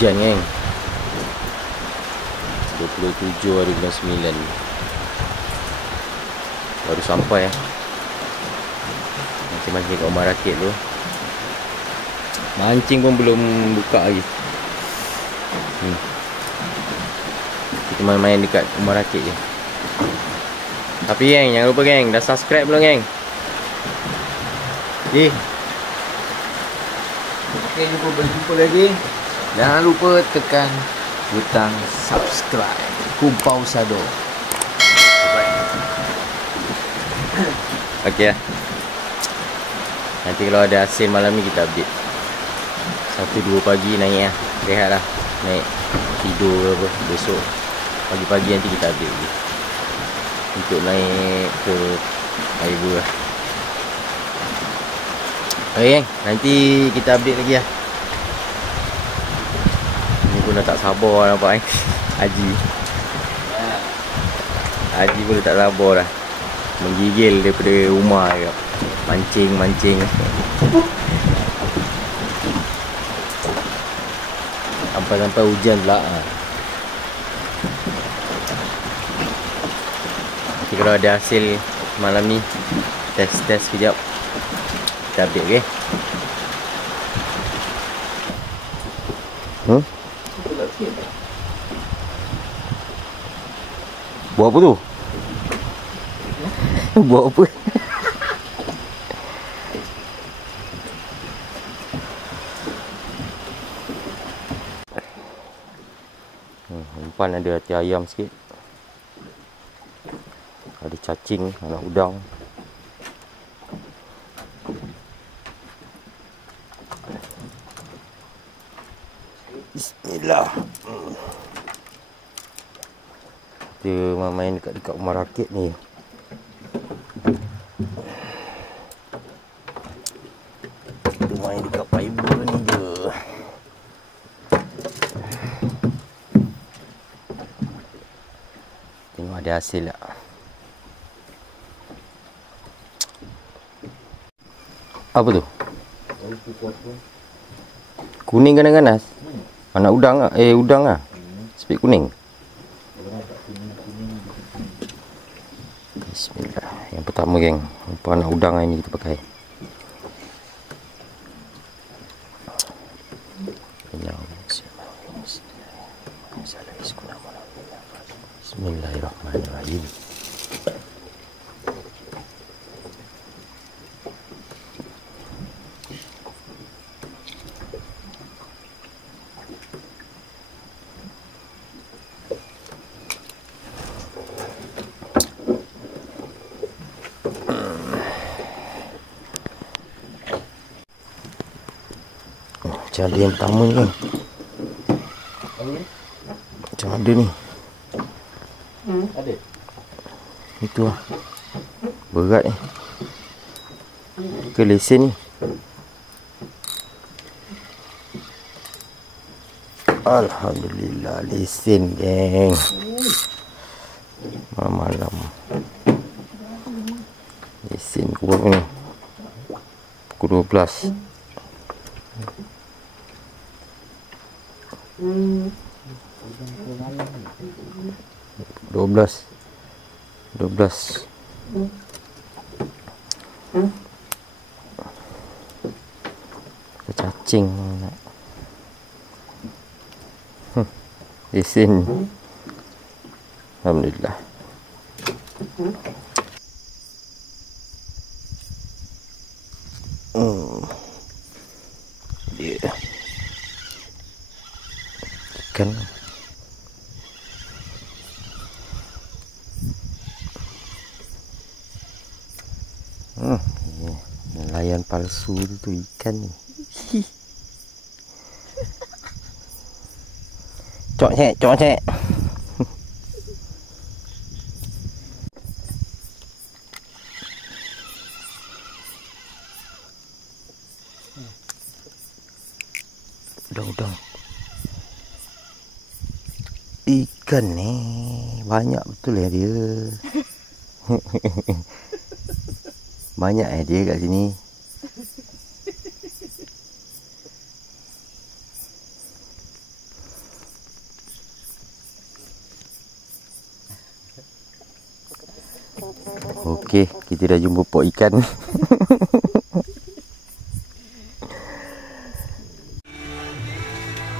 hujan kan. 27 hari bulan 9 baru sampai mancing-mancing kat rumah rakit tu. Mancing pun belum buka lagi. Kita main-main dekat rumah rakit je. Tapi geng, jangan lupa geng, dah subscribe belum geng? Okey, berjumpa lagi. Jangan lupa tekan butang subscribe Kumpau Sado. Okey lah. Nanti kalau ada hasil malam ni kita update. 1-2 pagi naik lah. Rehat lah. Naik tidur ke apa. Besok pagi-pagi nanti kita update lagi. Untuk naik ke air bua lah. Okay, nanti kita update lagi lah. Ni pun dah tak sabar nampak eh. Haji pun dah tak sabar dah. Menggigil daripada rumah je. Mancing. Sampai hujan pula. Nanti kalau ada hasil malam ni, test sekejap. Kita update, okay? Buat apa tu? Buat apa? Umpan ada hati ayam sikit. Ada cacing, anak udang. Bismillah. Kita main dekat rumah rakit ni. Kita main dekat fiber ni je. Tengok ada hasil tak. Apa tu? Kuning ganas-ganas. Anak udang ah, udang ah. Spek kuning. Bismillah. Yang pertama geng, umpan anak udang ini kita pakai. Bismillahirrahmanirrahim. Macam ada yang pertama ni kan. Macam ada ni. Ada. Itu lah. Berat ni. Ke lesen ni. Alhamdulillah lesen geng. Malam-malam. Lesen pukul berapa ni? Pukul 12. Dua belas. Cacing. Lesen. Alhamdulillah. Dia ikan. Nelayan palsu tu ikan ni. Cok cek. Udang. Ikan ni banyak betul ya dia. Banyak dia kat sini. Okey, kita dah jumpa pok ikan.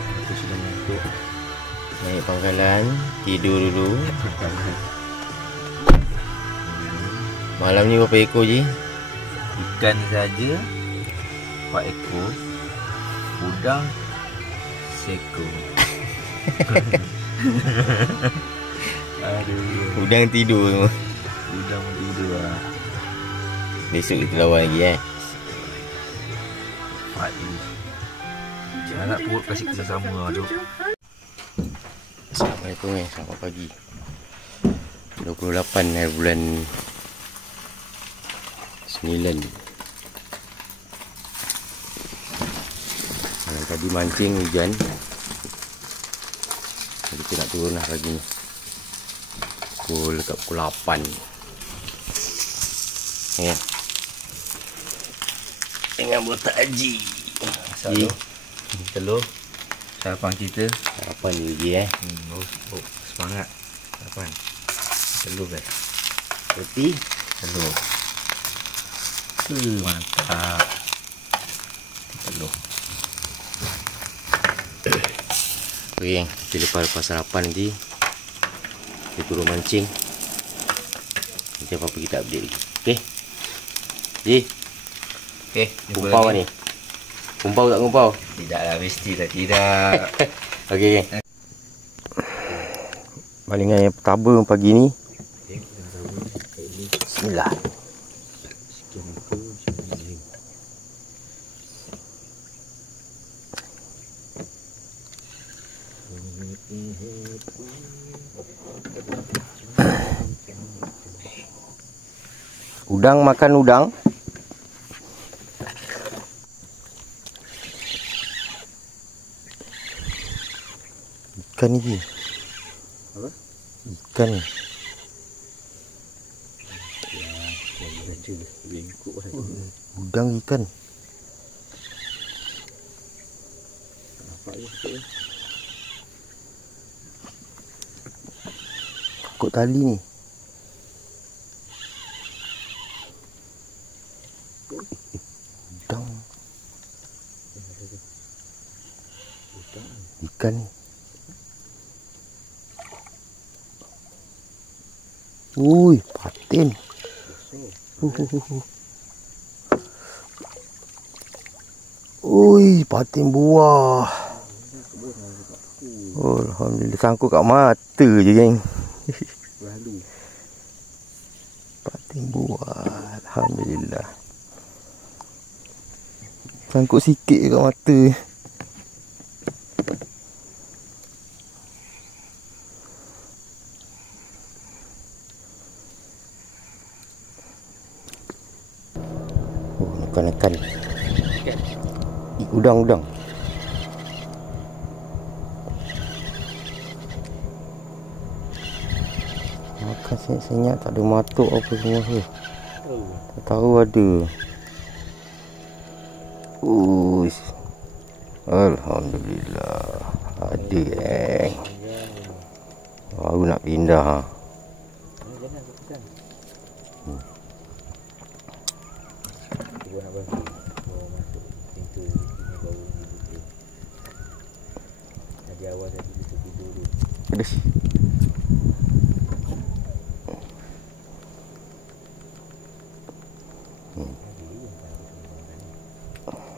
Kita sudah masuk naik pangkalan, tidur dulu. Malam ni berapa ekor je? Ikan saja 4 ekor. Udang seekor. Aduh. Udang tidur semua. Udang tidur lah. Besok kita lawan lagi Pagi. Jangan perut kasih kita sama. Aduh. Assalamualaikum selamat pagi. 28 hari bulan 9. Tadi mancing hujan. Jadi kita nak turun lah pagi ni. Dekat pukul 8. Ya. Dengan botak haji. Telur. Sarapan kita. Sarapan lagi Semangat. Sarapan. Telur guys. Roti. Telur. Mantap. Telur. Okey, kita lepas sarapan nanti kita turun mancing. Nanti apa-apa kita update lagi. Okey. Ji. Okey, Kumpau ni. Kumpau tak kumpau? Tidaklah, mestilah tidak. Okey. Balingan yang pertama pagi ni. Bismillah. Udang makan udang. Ikan ni. Apa? Ikan ni. Udang ikan. Kok tali ni. Udang. Ikan ni. Ui, patin. Ui, patin buah. Oh, alhamdulillah, sangkut kat mata je, geng. Patin buah, alhamdulillah. Sangkut sikit kat mata. Oh, ikan. Udang. Makan senyap-senyap, tak ada matuk apa semua tu. Tak tahu ada. Alhamdulillah. Ada baru nak pindah. Pedas.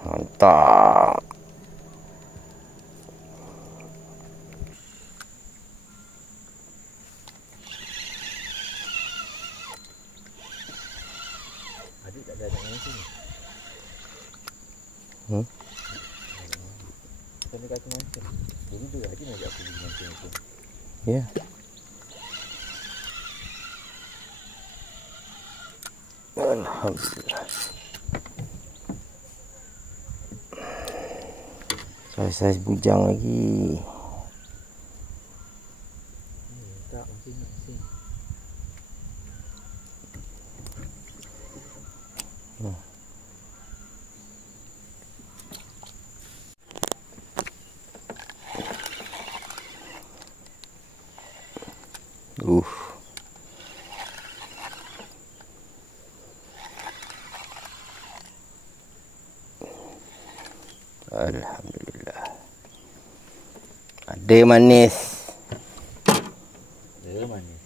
Mantap. Adik tak ada mancing. Kena kata mancing. Dulu tu Adik nak ajak aku pergi mancing tu. Ya. Alhamdulillah. Saiz bujang lagi. Tak mancing. Alhamdulillah. Ada manis. Ada manis.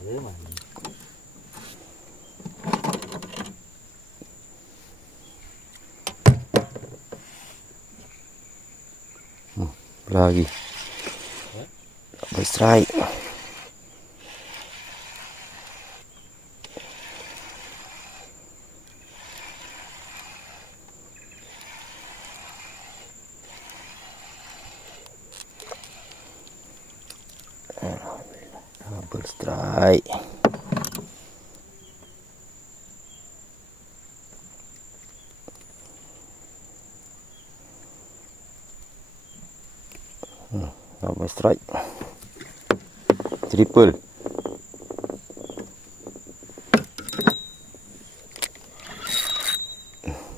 Ada manis. Lagi. Double strike. Double strike. Double strike. Triple.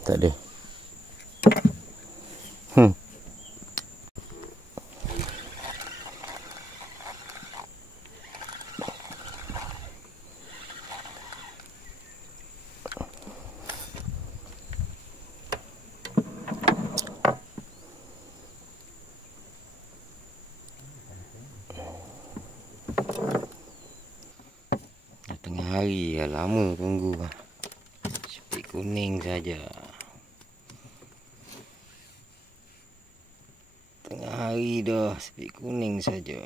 Tak ada. Tengah hari ya, lama tunggu. Sepik kuning saja. Tengah hari dah sepik kuning saja.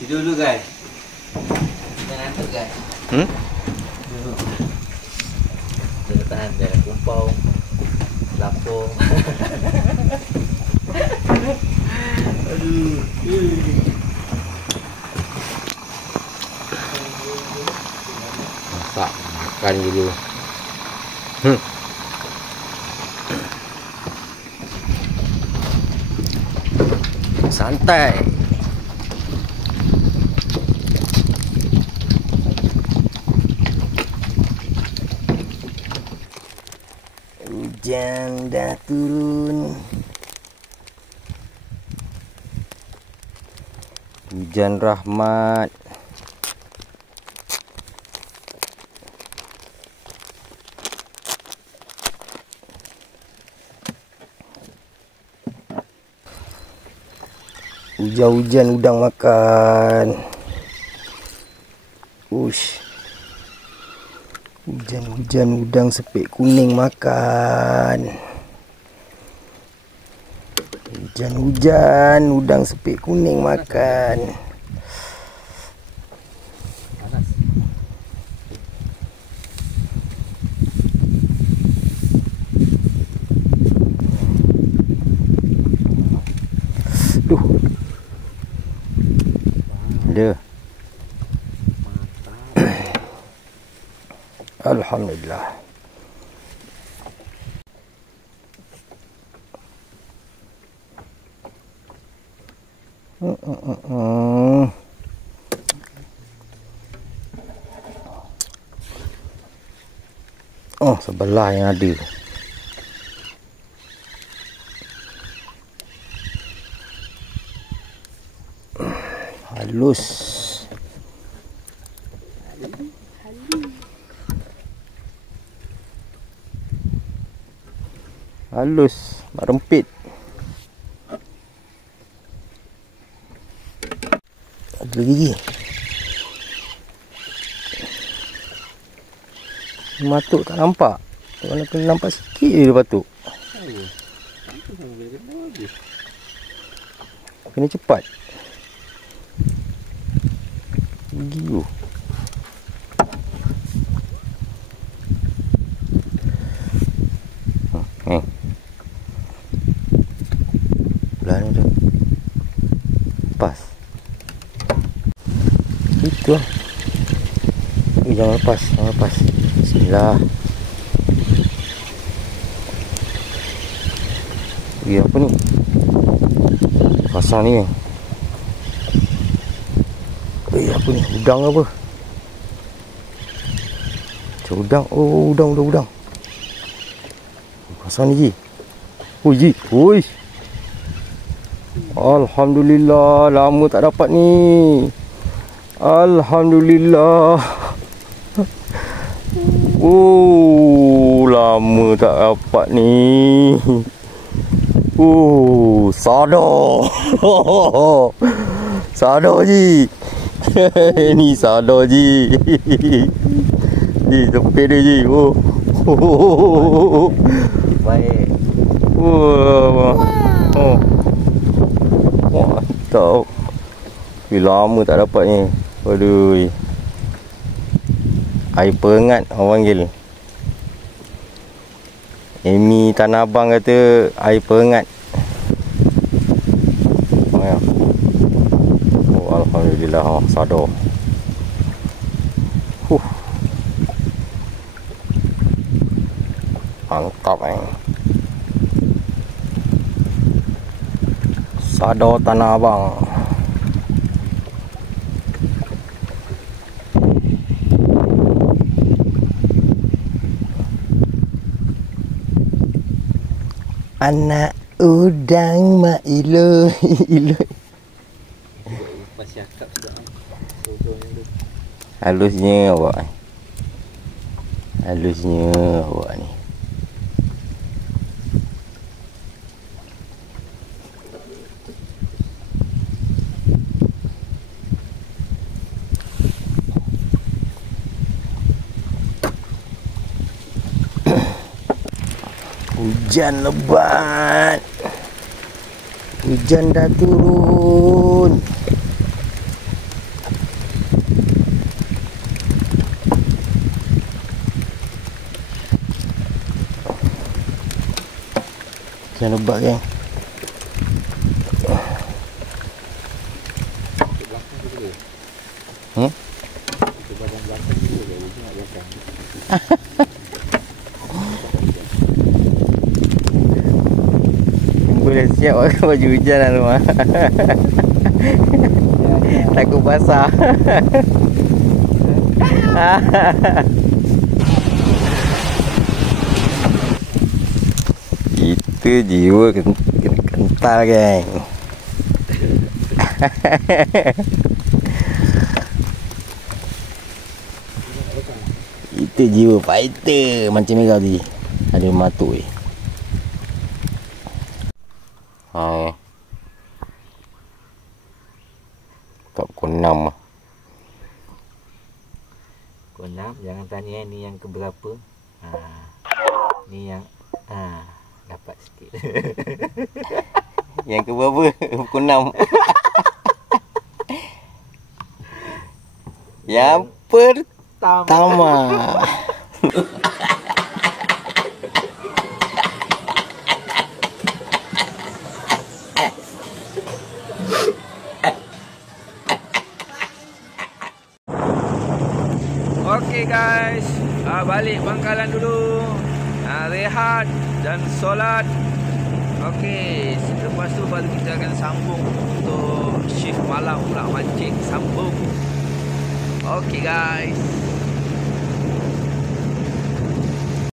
Tidur dulu guys. Jangan ngantuk guys. Dulu. Jangan tahan, jangan kumpau. Lapor. Aduh. Masak, makan dulu. Santai. Hujan dah turun. Hujan rahmat. Hujan-hujan udang makan. Ush. Hujan-hujan udang sepik kuning makan. Hujan-hujan udang sepik kuning makan. Panas. Duh. Ada. Alhamdulillah. Oh, sebelah yang ada. Halus. Halus, rempit. Ada lagi. Matuk tak nampak. Kalau kena nampak sikit je dia patuk. Kena cepat. Gila. Belah ni tu. Lepas. Itu lah. Jangan lepas, jangan lepas. Bismillah. Apa ni? Pasang ni. Apa ni? Udang apa? Udang. Oh, udang. Pasang ni, Ji. Oh, Ji. Oi. Alhamdulillah, lama tak dapat ni. Alhamdulillah. Lama tak dapat ni. Sadar. Sadar Ji. Ni sadar Ji. Ji, tepi dia Ji. Baik. Mantap. Lama tak dapat ni. Aduh. Air pengat orang panggil. Amy Tanah Abang kata air pengat. Alhamdulillah, sadar. Mantap Sadar Tanah Abang. Anak udang mak iloi. Masih akap sudah. Halusnya awak. Halusnya awak ni. Hujan lebat. Hujan dah turun. Hujan lebat kan. Boleh siap pakai baju hujan lah rumah. Takut basah. Itu jiwa kental geng. Itu jiwa fighter macam mereka tadi. Ada matu Hai. Tak pukul 6. Pukul 6, jangan tanya ni yang keberapa. Ni yang dapat sikit. Yang keberapa? Pukul 6. Yang pertama. Okey guys, balik pangkalan dulu, rehat dan solat. Okey, lepas tu baru kita akan sambung untuk shift malam pula, mancing sambung. Okey guys.